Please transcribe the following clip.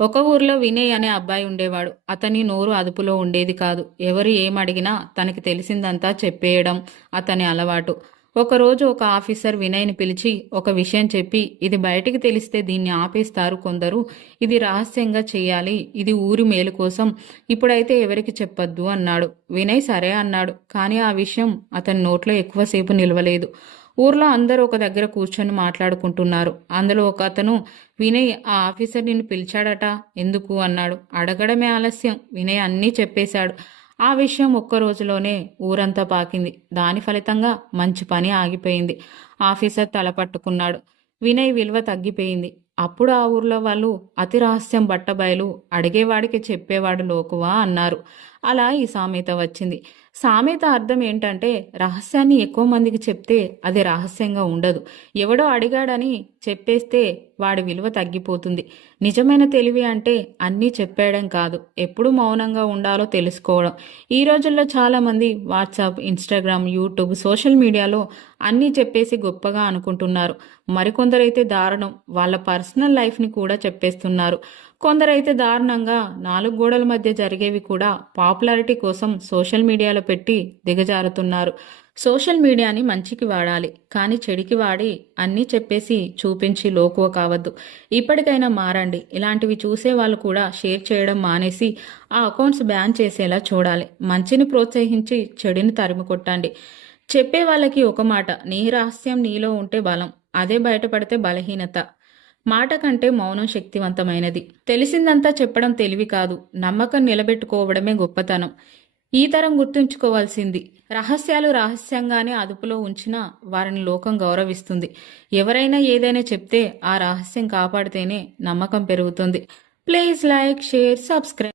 ఒక ఊర్లో వినయ్ అనే అబ్బాయి ఉండేవాడు. అతని నోరు అదుపులో ఉండేది కాదు. ఎవరు ఏమడిగినా తనకి తెలిసిందంతా చెప్పేయడం అతని అలవాటు. ఒకరోజు ఒక ఆఫీసర్ వినయ్ని పిలిచి ఒక విషయం చెప్పి, ఇది బయటికి తెలిస్తే దీన్ని ఆపేస్తారు కొందరు. ఇది రహస్యంగా చెయ్యాలి. ఇది ఊరి మేలు కోసం. ఇప్పుడైతే ఎవరికి చెప్పొద్దు అన్నాడు. వినయ్ సరే అన్నాడు. కానీ ఆ విషయం అతని నోట్లో ఎక్కువసేపు నిలవలేదు. ఊర్లో అందరూ ఒక దగ్గర కూర్చొని మాట్లాడుకుంటున్నారు. అందులో ఒక అతను, వినయ్ ఆ ఆఫీసర్ నిన్ను పిలిచాడట ఎందుకు అన్నాడు. అడగడమే ఆలస్యం. వినయ్ అన్నీ చెప్పేశాడు. ఆ విషయం ఒక్క రోజులోనే ఊరంతా పాకింది. దాని ఫలితంగా మంచి పని ఆగిపోయింది. ఆఫీసర్ తల పట్టుకున్నాడు. వినయ్ విలువ తగ్గిపోయింది. అప్పుడు ఆ ఊర్లో వాళ్ళు, అతి రహస్యం బట్టబయలు, అడిగేవాడికి చెప్పేవాడు లోకువా అన్నారు. అలా ఈ సామెత వచ్చింది. సామెత అర్థం ఏంటంటే, రహస్యాన్ని ఎక్కువ మందికి చెప్తే అది రహస్యంగా ఉండదు. ఎవడో అడిగాడని చెప్పేస్తే వాడి విలువ తగ్గిపోతుంది. నిజమైన తెలివి అంటే అన్నీ చెప్పేయడం కాదు, ఎప్పుడు మౌనంగా ఉండాలో తెలుసుకోవడం. ఈ రోజుల్లో చాలామంది వాట్సాప్, ఇన్స్టాగ్రామ్, యూట్యూబ్, సోషల్ మీడియాలో అన్నీ చెప్పేసి గొప్పగా అనుకుంటున్నారు. మరికొందరైతే దారుణం, వాళ్ళ పర్సనల్ లైఫ్ని కూడా చెప్పేస్తున్నారు. కొందరైతే దారుణంగా నాలుగు గోడల మధ్య జరిగేవి కూడా పాపులారిటీ కోసం సోషల్ మీడియాలో పెట్టి దిగజారుతున్నారు. సోషల్ మీడియాని మంచికి వాడాలి, కానీ చెడికి వాడి అన్నీ చెప్పేసి చూపించి లోకువ కావద్దు. ఇప్పటికైనా మారండి. ఇలాంటివి చూసే వాళ్ళు కూడా షేర్ చేయడం మానేసి ఆ అకౌంట్స్ బ్యాన్ చేసేలా చూడాలి. మంచిని ప్రోత్సహించి చెడుని తరిమి కొట్టండి. చెప్పే వాళ్ళకి ఒక మాట, నీ రహస్యం నీలో ఉంటే బలం, అదే బయటపడితే బలహీనత. మాట కంటే మౌనం శక్తివంతమైనది. తెలిసిందంతా చెప్పడం తెలివి కాదు, నమ్మకం నిలబెట్టుకోవడమే గొప్పతనం. ఈ తరం గుర్తుంచుకోవాల్సింది, రహస్యాలు రహస్యంగానే అదుపులో ఉంచినా వారిని లోకం గౌరవిస్తుంది. ఎవరైనా ఏదైనా చెప్తే ఆ రహస్యం కాపాడితేనే నమ్మకం పెరుగుతుంది. Please like, share, subscribe.